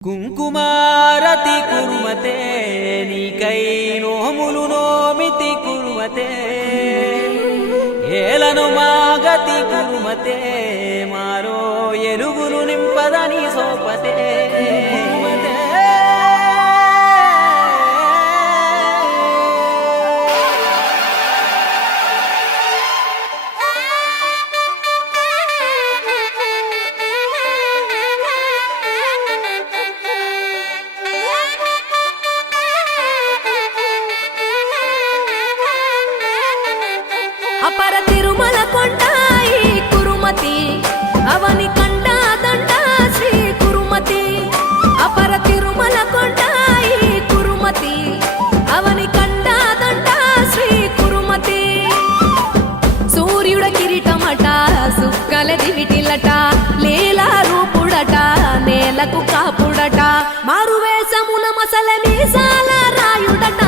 కుంకుమారతి కుర్మతే నీకై నోములు నోమితి కుర్మతే ఏలను మాగతి కుర్మతే మారో ఎలుగులు నింపదని సోపతే అపర తిరుమల కొండాయి కురుమతి అవని కండా దండ శ్రీ కురుమతి అపర తిరుమల కొండాయి కురుమతి అవని కండా దండ శ్రీ కురుమతి సూర్యుడ కిరీటమట సుక్కల దివిటిలట లీలా రూపుడట నేలకు కాపుడట మారువేషమున మసల మీసాల రాయుడట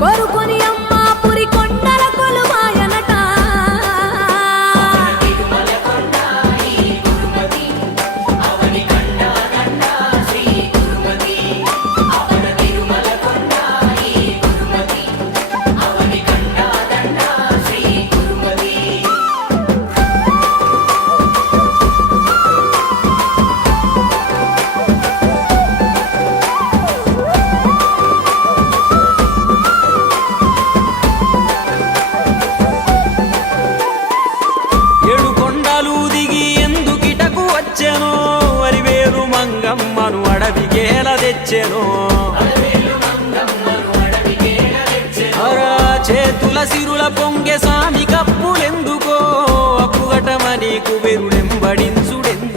కోరుకొని వరివేరు మంగమ్మను అడవిగేల తెచ్చెను చేతుల సిరుల పొంగె స్వామి